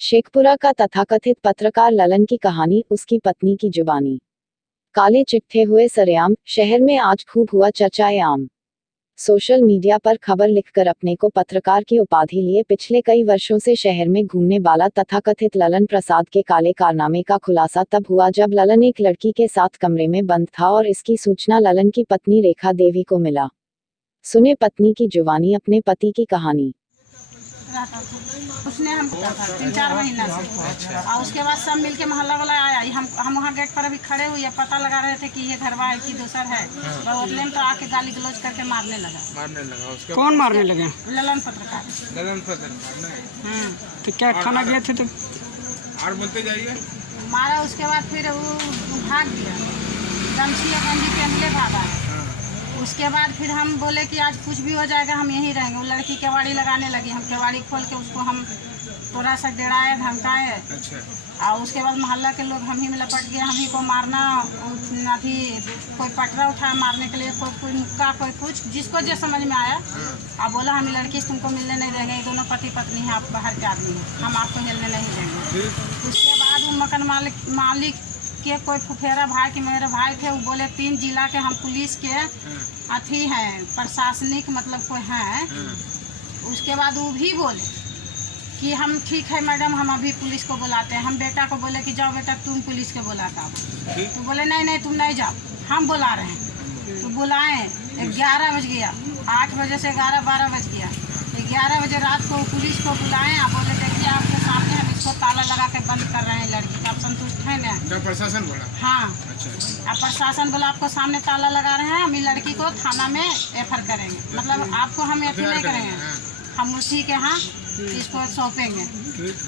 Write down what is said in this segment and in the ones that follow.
शेखपुरा का तथाकथित पत्रकार ललन की कहानी, उसकी पत्नी की जुबानी। काले चिट्ठे हुए सरेआम, शहर में आज खूब हुआ चर्चाए आम। सोशल मीडिया पर खबर लिखकर अपने को पत्रकार की उपाधि लिए पिछले कई वर्षों से शहर में घूमने वाला तथाकथित ललन प्रसाद के काले कारनामे का खुलासा तब हुआ जब ललन एक लड़की के साथ कमरे में बंद था और इसकी सूचना ललन की पत्नी रेखा देवी को मिला। सुने पत्नी की जुबानी, अपने पति की कहानी। उसने हम 3-4 महीना से और उसके बाद सब मिलके मोहल्ला वाला आया। हम वहाँ गेट पर अभी खड़े हुए पता लगा रहे थे कि ये घरवा है कि दूसर है। बदले में तो आके गाली गलौज करके मारने लगा। उसके कौन मारने लगे? ललन पत्रकार। तो क्या खाना गए थे? तो और बोलते जाइए। मारा, उसके बाद फिर वो भाग गया, गमछी या गंजी पहनले भागा। उसके बाद फिर हम बोले कि आज कुछ भी हो जाएगा हम यहीं रहेंगे। वो लड़की केवाड़ी लगाने लगी, हम केवाड़ी खोल के उसको हम थोड़ा सा डराए धमकाए। अच्छा। और उसके बाद मोहल्ला के लोग हम ही में लपट गए, हम ही को मारना। अभी कोई पटरा उठाया मारने के लिए, कोई मुक्का, कोई कुछ, जिसको जो समझ में आया। अब बोला हम लड़की से तुमको मिलने नहीं देंगे, ये दोनों पति पत्नी हैं, आप बाहर के आदमी हैं, हम आपको मिलने नहीं देंगे। उसके बाद वो मकान मालिक के कोई फुफेरा भाई के मेरे भाई थे, वो बोले 3 जिला के हम पुलिस के अथी हैं, प्रशासनिक मतलब कोई हैं। उसके बाद वो भी बोले कि हम ठीक है मैडम, हम अभी पुलिस को बुलाते हैं। हम बेटा को बोले कि जाओ बेटा तुम पुलिस के बुलाता हो। तो बोले नहीं तुम नहीं जाओ, हम बुला रहे हैं। तो बुलाएं, 11 बज गया, 8 बजे से 11-12 बज गया। 11 बजे रात को पुलिस को बुलाएं। आप बोले देखिए आपके सामने हम इसको ताला लगा के बंद कर रहे हैं लड़की का, आप संतुष्ट हैं ना? जब प्रशासन बोला? हाँ। अच्छा। अब प्रशासन बोला आपको सामने ताला लगा रहे हैं, हम इस लड़की को थाना में एफआईआर करेंगे, मतलब आपको हम एफआईआर नहीं करेंगे, हम उसी के यहाँ इसको सौंपेंगे।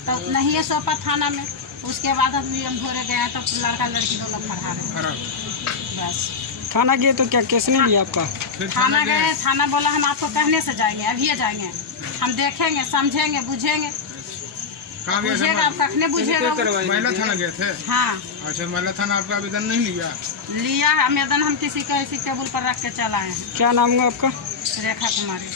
तो नहीं है सौंपा थाना में। उसके बाद हम भोरे गए तो लड़का लड़की दोनों फरार है। बस थाना गए तो क्या केस नहीं लिया आपका? थाना गए, थाना बोला हम आपको कहने से जाएंगे, अभी जाएंगे, हम देखेंगे, समझेंगे, बुझेंगे। बुझेगा आप, कखने बुझेगा? महिला थाना गए थे? हाँ। अच्छा, महिला थाना आपका आवेदन नहीं लिया? आवेदन हम किसी का इसी टेबल पर रख के चलाए हैं। क्या नाम है आपका? रेखा कुमारी।